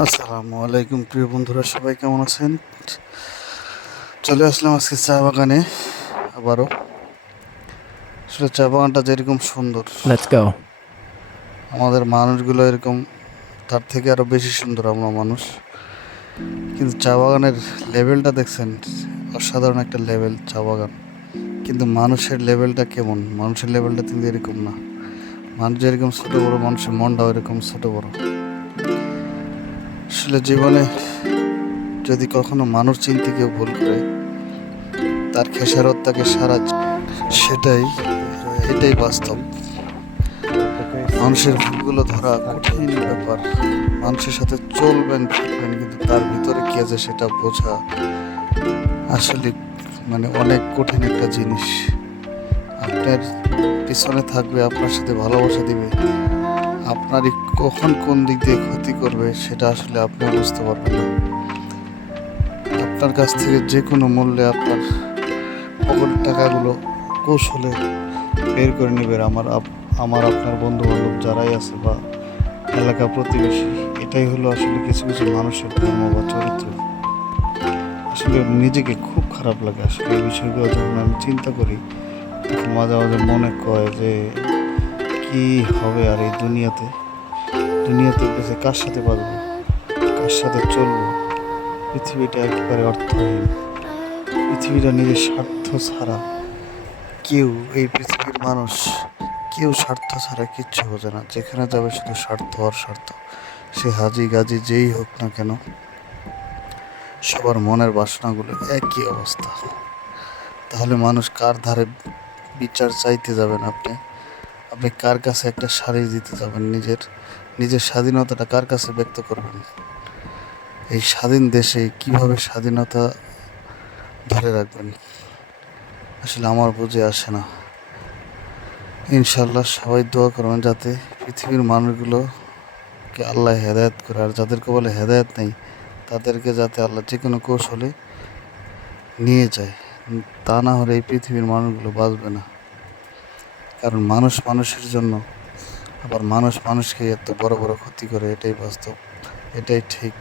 আসসালামু আলাইকুম প্রিয় বন্ধুরা সবাই কেমন আছেন? চলে আসলাম আজকে চা বাগানে আবারও। আসলে চা বাগানটা যেরকম সুন্দর আমাদের মানুষগুলো এরকম তার থেকে আরও বেশি সুন্দর আমরা মানুষ। কিন্তু চা বাগানের লেভেলটা দেখছেন অসাধারণ একটা লেভেল চা বাগান। কিন্তু মানুষের লেভেলটা কেমন? মানুষের লেভেলটা কিন্তু এরকম না। মানুষ যেরকম ছোটো বড়ো মানুষের মনটাও এরকম ছোটো বড়ো। আসলে জীবনে যদি কখনো মানুষ চিনতে কেউ ভুল করে, তার খেসারত তাকে সারা সেটাই, এটাই বাস্তব। মানুষের ভুলগুলো ধরা কঠিন ব্যাপার। মানুষের সাথে চলবেন ফিরবেন কিন্তু তার ভিতরে কি আছে সেটা বোঝা আসলে মানে অনেক কঠিন একটা জিনিস। আপনার পিছনে থাকবে, আপনার সাথে ভালোবাসা দিবে। আপনারই কখন কোন দিক দিয়ে ক্ষতি করবে সেটা আসলে আপনি বুঝতে পারবেন না। আপনার কাছ থেকে যে কোনো মূল্যে আপনার পকেটের টাকাগুলো কৌশলে বের করে নেবে আমার আমার আপনার বন্ধু বান্ধব যারাই আছে বা এলাকা প্রতিবেশী, এটাই হলো আসলে কিছু কিছু মানুষের ধর্ম বা চরিত্র। আসলে নিজেকে খুব খারাপ লাগে। আসলে এই বিষয়গুলো যখন আমি চিন্তা করি, তখন মাঝে মাঝে মনে কয় যে কি হবে আর এই দুনিয়াতে? দুনিয়াতে বেঁচে কার সাথে বাঁচবো? কার সাথে চলবো? পৃথিবীটা একেবারে অর্থহীন। পৃথিবীটা নিজের স্বার্থ ছাড়া কেউ, এই পৃথিবীর মানুষ কেউ স্বার্থ ছাড়া কিচ্ছু বোঝে না। যেখানে যাবে শুধু স্বার্থ আর স্বার্থ। সে হাজি গাজি যেই হোক না কেন, সবার মনের বাসনাগুলো একই অবস্থা। তাহলে মানুষ কার ধারে বিচার চাইতে যাবেন আপনি? আপনি কার কাছে একটা শাড়ি দিতে যাবেন? নিজের নিজের স্বাধীনতাটা কার কাছে ব্যক্ত করবেন? এই স্বাধীন দেশে কীভাবে স্বাধীনতা ধরে রাখবেন? আসলে আমার বুঝে আসে না। ইনশাল্লাহ সবাই দোয়া করবেন যাতে পৃথিবীর মানুষগুলোকে আল্লাহ হেদায়ত করে, আর যাদেরকে বলে হেদায়ত নেই, তাদেরকে যাতে আল্লাহ যে কোনো কৌশলে নিয়ে যায়। তা না হলে এই পৃথিবীর মানুষগুলো বাঁচবে না। কারণ মানুষ মানুষের জন্য, আবার মানুষ মানুষকে এত বড় বড় ক্ষতি করে, এটাই বাস্তব, এটাই ঠিক।